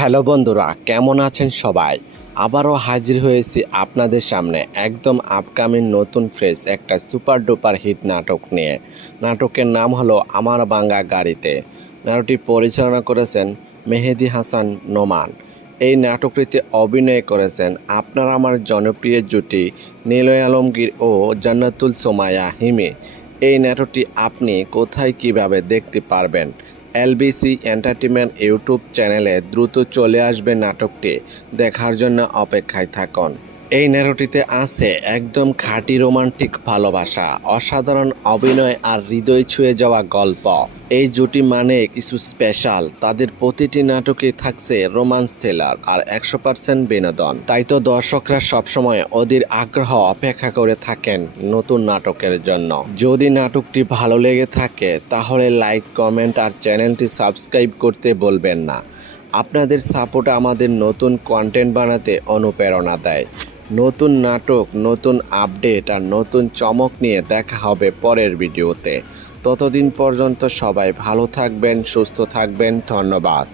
Hello বন্ধুরা, কেমন আছেন সবাই? আবারও হাজির হয়েছি আপনাদের সামনে একদম আপকামিং নতুন ফ্রেশ একটা সুপার ডুপার হিট নাটক নিয়ে। নাটকের নাম হলো আমার বাঙ্গা গাড়িতে। নাটকটি পরিচালনা করেছেন মেহেদী হাসান নোমান। এই নাটকটিতে অভিনয় করেছেন আপনার আমার জনপ্রিয় জুটি নিলয় আলমগীর ও জান্নাতুল সোমায়া হিমি। এই নাটকটি আপনি কোথায় কিভাবে দেখতে পারবেন? এলবিসি এন্টারটেইনমেন্ট ইউটিউব চ্যানেলে দ্রুত চলে আসবে নাটকটি দেখার জন্য অপেক্ষায় থাকুন। এই নাটকটিতে আছে একদম খাঁটি রোমান্টিক ভালোবাসা, অসাধারণ অভিনয় আর হৃদয় ছুঁয়ে যাওয়া গল্প। এই জুটি মানে কিছু স্পেশাল, তাদের প্রতিটি নাটকে থাকছে রোমান্স থ্রিলার আর 100% বিনোদন। তাই তো দর্শকরা সবসময় ওদের আগ্রহ অপেক্ষা করে থাকেন নতুন নাটকের জন্য। যদি নাটকটি ভালো লেগে থাকে তাহলে লাইক, কমেন্ট আর চ্যানেলটি সাবস্ক্রাইব করতে বলবেন না। আপনাদের সাপোর্ট আমাদের নতুন কন্টেন্ট বানাতে অনুপ্রেরণা দেয়। নতুন নাটক, নতুন আপডেট আর নতুন চমক নিয়ে দেখা হবে পরের ভিডিওতে। ততদিন পর্যন্ত সবাই ভালো থাকবেন, সুস্থ থাকবেন। ধন্যবাদ।